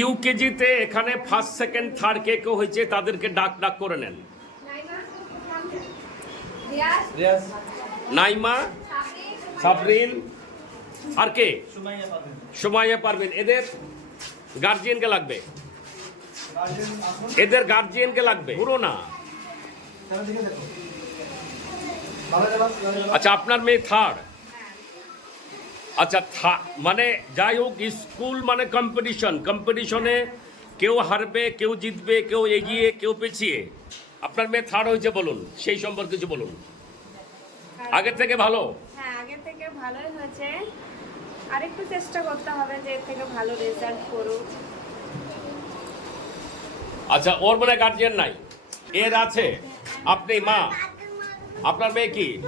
ইউকেজিতে এখানে first second third কে কেউ হয়েছে তাদেরকে ডাক ডাক করে নেন। নাইমা সাবরিন আর কে? সুমাইয়া পারবেন এদের গার্জিয়ানকে লাগবে? এদের গার্জিয়ানকে লাগবে? পুরো না। আচ্ছা আপনার মেয়ে থার্ড। আচ্ছা থা- মানে যাই হোক স্কুল মানে কম্পিটিশন কম্পিটিশনে কেউ হারবে কেউ জিতবে কেউ এগিয়ে কেউ পেছিয়ে। আপনার মেয়ে থার্ড হয়েছে বলুন সেই সম্পর্কে কিছু বলুন। আগের থেকে ভালো? হ্যাঁ আগের থেকে ভালোই হয়েছে। আরেকটু চেষ্টা করতে হবে যে এর থেকে ভালো রেজাল্ট করুক। আচ্ছা ওর মানে গার্জিয়ান নাই। এর আছে। আপনি মা। আপনার মেয়ে কি?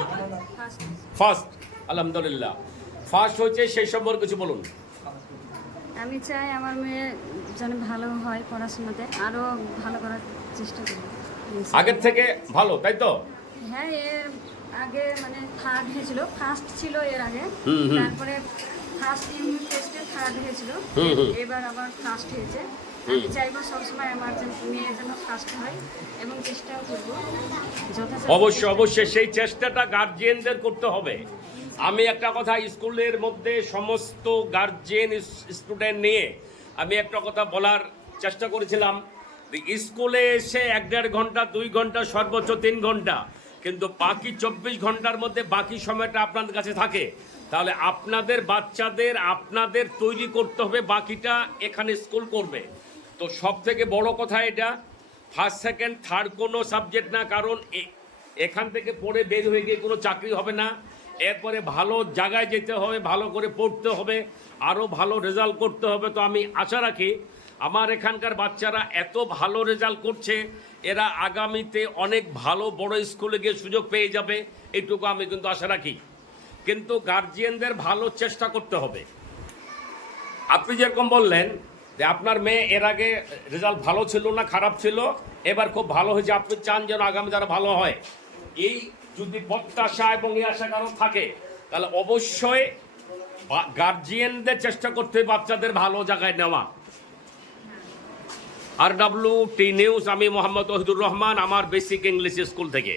ফার্স্ট আলহামদুলিল্লাহ। ফার্স্ট হয়েছে সেই সম্পর্কে কিছু বলুন। আমি চাই আমার মেয়ে যেন ভালো হয় পড়াশোনাতে আরও ভালো করার চেষ্টা করি আগের থেকে ভালো তাই তো? হ্যাঁ এর আগে মানে থার্ড হয়েছিল ফার্স্ট ছিল এর আগে। তারপরে ফার্স্ট ইউনিট টেস্টে থার্ড হয়েছিল। এবার আবার ফার্স্ট হয়েছে। আমি চাইব সবসময় আমার যেন মেয়ে যেন ফার্স্ট হয় এবং চেষ্টাও করব। অবশ্যই অবশ্যই সেই চেষ্টাটা গার্জিয়ানদের করতে হবে। আমি একটা কথা স্কুলের মধ্যে সমস্ত গার্জেন স্টুডেন্ট নিয়ে আমি একটা কথা বলার চেষ্টা করেছিলাম। স্কুলে এসে এক দেড় ঘণ্টা, দুই ঘণ্টা, সর্বোচ্চ তিন ঘণ্টা, কিন্তু বাকি চব্বিশ ঘণ্টার মধ্যে বাকি সময়টা আপনাদের কাছে থাকে। তাহলে আপনাদের বাচ্চাদের আপনাদের তৈরি করতে হবে, বাকিটা এখানে স্কুল করবে। তো সব থেকে বড় কথা এটা। ফার্স্ট সেকেন্ড থার্ড কোনো সাবজেক্ট না, কারণ এখান থেকে পড়ে বের হয়ে গিয়ে কোনো চাকরি হবে না। এরপরে ভালো জায়গায় যেতে হবে, ভালো করে পড়তে হবে আরও ভালো রেজাল্ট করতে হবে। তো আমি আশা রাখি আমার এখানকার বাচ্চারা এত ভালো রেজাল্ট করছে, এরা আগামীতে অনেক ভালো বড় স্কুলে গিয়ে সুযোগ পেয়ে যাবে, এইটুকু আমি কিন্তু আশা রাখি। কিন্তু গার্জিয়ানদের ভালো চেষ্টা করতে হবে। আপনি যেরকম বললেন যে আপনার মেয়ে এর আগে রেজাল্ট ভালো ছিল না, খারাপ ছিল, এবার খুব ভালো হয়েছে, আপনি চান যেন আগামী তারা ভালো হয়। এই যদি প্রত্যাশা এবং এই আশা কারণ থাকে, তাহলে অবশ্যই গার্জিয়ানদের চেষ্টা করতে বাচ্চাদের ভালো জায়গায় নেওয়া। আর ডাব্লিউ টি নিউজ আমি মোহাম্মদ ওহিদুর রহমান, আমার বেসিক ইংলিশ স্কুল থেকে।